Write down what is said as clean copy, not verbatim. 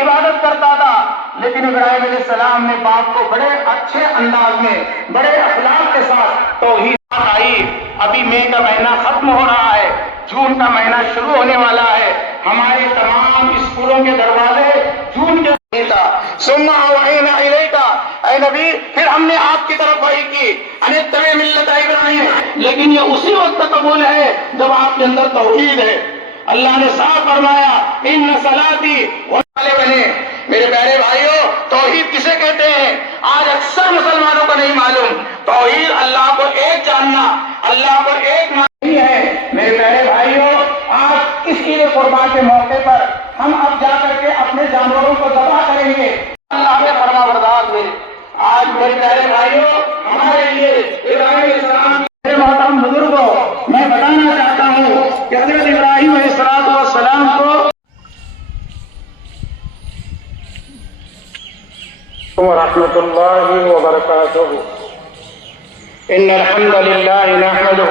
عبادت کرتا تھا، لیکن ابراہیم علیہ السلام نے باپ کو بڑے اچھے انداز میں، بڑے اخلاق کے ساتھ توحید آئی۔ ابھی مئی کا مہینہ ختم ہو رہا ہے، جون کا مہینہ شروع ہونے والا ہے، ہمارے تمام اسکولوں کے دروازے جون کے ثم اوحینا الیک، اے نبی پھر ہم نے آپ کی طرف وحی کی ان اتبع ملت ابراہیم، لیکن یہ اسی وقت قبول ہے جب آپ کے اندر توحید ہے۔ اللہ نے صاف فرمایا ان صلاتی والے بنے۔ میرے پیارے بھائیوں، توحید کسے کہتے ہیں؟ آج اکثر مسلمانوں کو نہیں معلوم۔ توحید اللہ کو ایک جاننا، اللہ کو ایک ماننا ہے۔ میرے پیارے بھائیوں، آج اس عید قربان کے موقع پر ہم اب جا کر کے اپنے جانوروں کو ذبح کریں گے اللہ کے فرما بردار میں۔ آج میرے پیارے بھائیوں، ہمارے لیے ابراہیم علیہ السلام کے محترم بزرگوں، میں بتانا چاہتا ہوں کہ حضرت ابراہیم علیہ السلام کو ورحمۃ اللہ وبرکاتہ۔ ان الحمد للہ نحمدہ